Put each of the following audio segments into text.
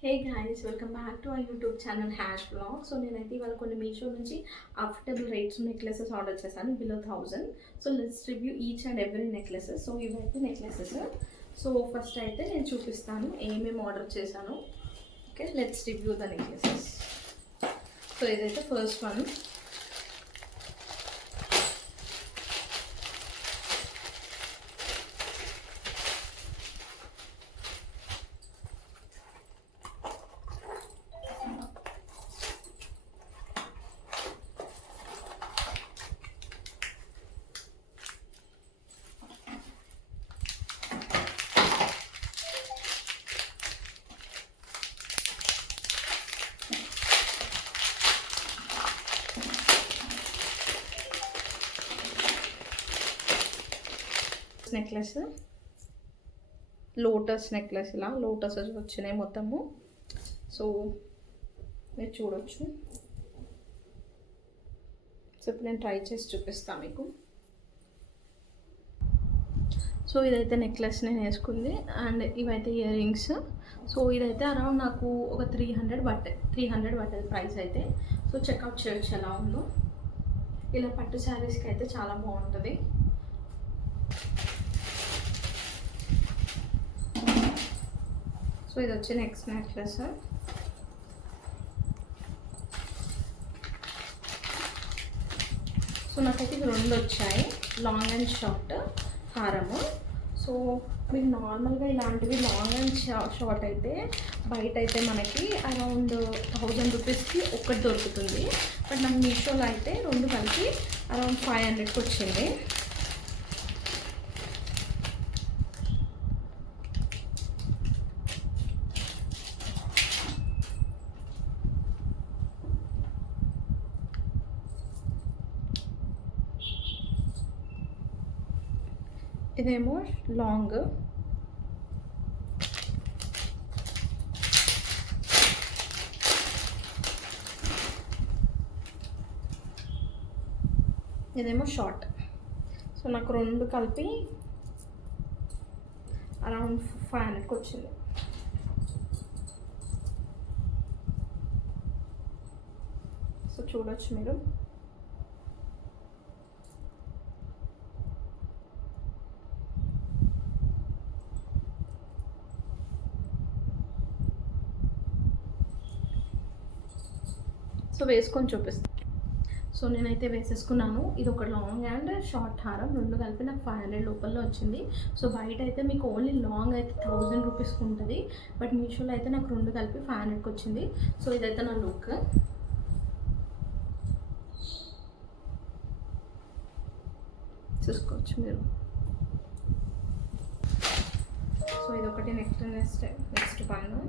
Hey guys, welcome back to our YouTube channel hash blog. So నేనైతే ఇవాళ కొన్ని మీషో నుంచి అఫోర్డబుల్ రేట్స్ నెక్లెసెస్ ఆర్డర్ చేశాను below 1000. So let's review each and every necklaces. So ఇవైతే necklaces. So first అయితే నేను చూపిస్తాను ఏమేమి ఆర్డర్ చేశాను. Okay, let's review the necklaces. So ఇదైతే first one. Necklace, lotus necklace, ఇలా లోటస్ వచ్చినాయి మొత్తము. సో మీరు చూడొచ్చు. సో ఇప్పుడు నేను ట్రై చేసి చూపిస్తాను మీకు. సో ఇదైతే నెక్లెస్ నేను వేసుకుంది, అండ్ ఇవైతే ఇయర్ రింగ్స్. సో ఇదైతే అరౌండ్ నాకు ఒక 300 పట్టేది ప్రైస్ అయితే. సో చెక్అవుట్ చేయొచ్చు ఎలా ఉందో. ఇలా పట్టు శారీస్కి అయితే చాలా బాగుంటుంది. సో ఇది వచ్చి నెక్స్ట్ నెక్లెస్. సో నాకైతే ఇవి రెండు వచ్చాయి, లాంగ్ అండ్ షార్ట్ హారము. సో మీరు నార్మల్గా ఇలాంటివి లాంగ్ అండ్ షార్ట్ అయితే బయట అయితే మనకి అరౌండ్ 1000 రూపీస్కి ఒకటి దొరుకుతుంది. బట్ నాకు మీషోలో అయితే రెండు కలిపి అరౌండ్ 500కి వచ్చింది. ఇదేమో లాంగ్, ఇదేమో షార్ట్. సో నాకు రెండు కలిపి అరౌండ్ 500కి వచ్చింది. సో చూడొచ్చు మీరు. సో వేసుకొని చూపిస్తాను. సో నేనైతే వేసేసుకున్నాను. ఇది ఒక లాంగ్ అండ్ షార్ట్ హారం, రెండు కలిపి నాకు 500 లోపల వచ్చింది. సో బయట అయితే మీకు ఓన్లీ లాంగ్ అయితే 1000 రూపీస్కి ఉంటుంది, బట్ మీషోలో అయితే నాకు రెండు కలిపి 500కి వచ్చింది. సో ఇదైతే నా లుక్. చూసుకోవచ్చు మీరు. సో ఇదొకటి నెక్స్ట్ పన్ను.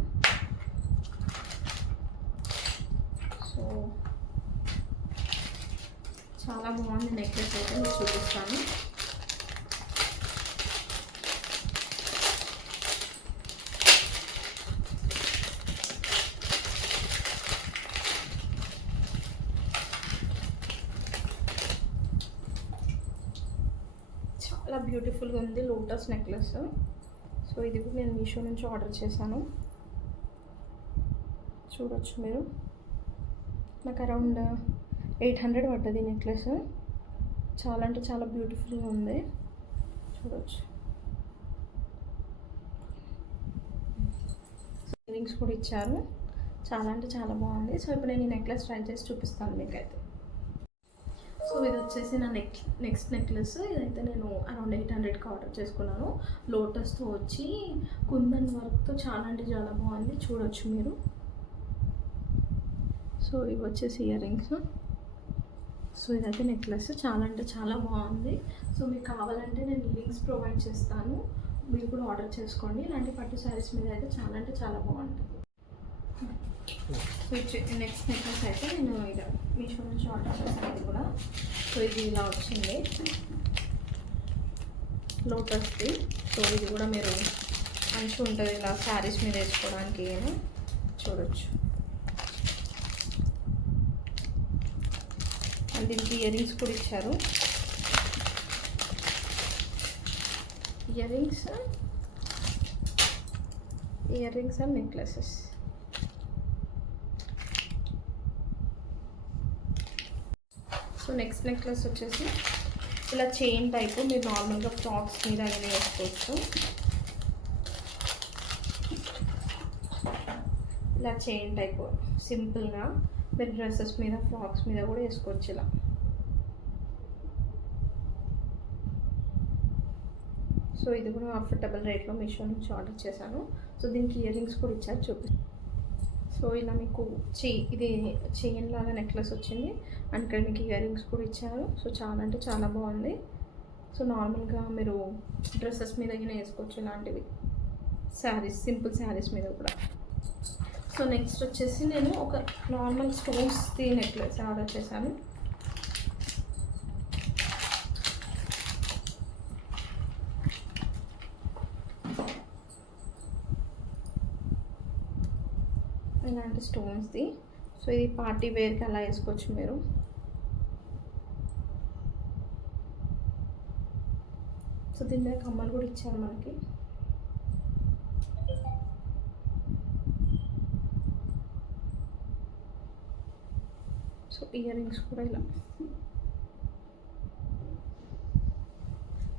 సో చాలా బాగుంది నెక్లెస్ అయితే, మీకు చూపిస్తాను. చాలా బ్యూటిఫుల్గా ఉంది లోటస్ నెక్లెస్. సో ఇది కూడా నేను మీషో నుంచి ఆర్డర్ చేశాను. చూడొచ్చు మీరు. నాకు అరౌండ్ 800 పడ్డది నెక్లెస్. చాలా అంటే చాలా బ్యూటిఫుల్గా ఉంది, చూడొచ్చు. రింగ్స్ కూడా ఇచ్చారు, చాలా అంటే చాలా బాగుంది. సో ఇప్పుడు నేను ఈ నెక్లెస్ ట్రై చేసి చూపిస్తాను మీకైతే. సో ఇది వచ్చేసి నా నెక్స్ట్ నెక్లెస్. ఇదైతే నేను అరౌండ్ 800కి ఆర్డర్ చేసుకున్నాను. లోటస్తో వచ్చి కుందన్ వర్క్తో చాలా అంటే చాలా బాగుంది, చూడొచ్చు మీరు. సో ఇవి వచ్చేసి ఇయర్ రింగ్స్. సో ఇదైతే నెక్లెస్, చాలా అంటే చాలా బాగుంది. సో మీకు కావాలంటే నేను లింక్స్ ప్రొవైడ్ చేస్తాను, మీరు కూడా ఆర్డర్ చేసుకోండి. ఇలాంటి పట్టు శారీస్ మీద అయితే చాలా అంటే చాలా బాగుంటుంది. సో నెక్స్ట్ నెక్లెస్ అయితే నేను ఇలా మీషో నుంచి ఆర్డర్ చేస్తాను. ఇది కూడా సో ఇది ఇలా వచ్చింది లోటస్ది. సో ఇది కూడా మీరు మంచిగా ఉంటుంది, ఇలా శారీస్ మీద వేసుకోవడానికి ఏమో, చూడొచ్చు. అండ్ దీనికి ఇయర్ రింగ్స్ కూడా ఇచ్చారు. Ear rings and necklaces. So next necklace వచ్చేసి ఇలా చైన్ టైపు, మీరు నార్మల్గా ఫ్రాక్స్ మీద అయినా వేసుకోవచ్చు. ఇలా చైన్ టైపు సింపుల్గా మీరు డ్రెస్సెస్ మీద, ఫ్రాక్స్ మీద కూడా వేసుకోవచ్చు ఇలా. సో ఇది కూడా అఫోర్డబుల్ రేట్లో మీషో నుంచి ఆర్డర్ చేశాను. సో దీనికి ఇయర్ రింగ్స్ కూడా ఇచ్చారు, చూపిస్తాను. సో ఇలా మీకు ఇది చైన్ లాగా నెక్లెస్ వచ్చింది అండ్ ఇక్కడ మీకు ఇయర్ రింగ్స్ కూడా ఇచ్చారు. సో చాలా అంటే చాలా బాగుంది. సో నార్మల్గా మీరు డ్రెస్సెస్ మీద వేసుకోవచ్చు ఇలాంటివి, శారీస్, సింపుల్ శారీస్ మీద కూడా. సో నెక్స్ట్ వచ్చేసి నేను ఒక నార్మల్ స్టోన్స్ది నెక్లెస్ ఆర్డర్ చేశాను. ఇలాంటి స్టోన్స్ది. సో ఇది పార్టీ వేర్కి అలా వేసుకోవచ్చు మీరు. సో దీని మీద కమ్మలు కూడా ఇచ్చారు మనకి. సో ఇయర్ రింగ్స్ కూడా ఇలా.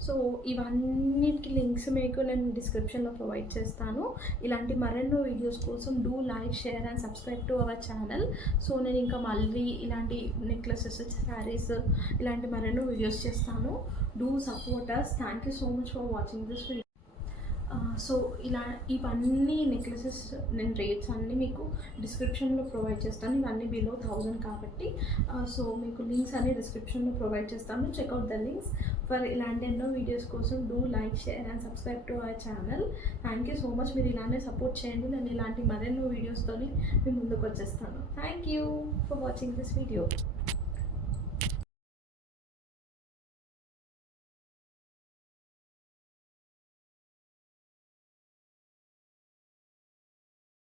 సో ఇవన్నిటికి లింక్స్ మీకు నేను డిస్క్రిప్షన్లో ప్రొవైడ్ చేస్తాను. ఇలాంటి మరెన్నో వీడియోస్ కోసం do like, share and subscribe to our channel. So నేను ఇంకా మళ్ళీ ఇలాంటి నెక్లెసెస్, శారీస్ ఇలాంటి మరెన్నో వీడియోస్ చేస్తాను. Do support us. Thank you so much for watching this video. So ఇవన్నీ నెక్లెసెస్ నేను రేట్స్ అన్నీ మీకు డిస్క్రిప్షన్లో ప్రొవైడ్ చేస్తాను. ఇవన్నీ బిలో 1000 కాబట్టి సో మీకు లింక్స్ అన్ని డిస్క్రిప్షన్లో ప్రొవైడ్ చేస్తాను. చెక్అవుట్ ద లింక్స్ ఫర్ ఇలాంటి ఎన్నో వీడియోస్ కోసం do like, share and subscribe to our channel. Thank you so much. మీరు ఇలానే సపోర్ట్ చేయండి. నేను ఇలాంటి మరెన్నో వీడియోస్తో మీ ముందుకు వచ్చేస్తాను. Thank you for watching this video.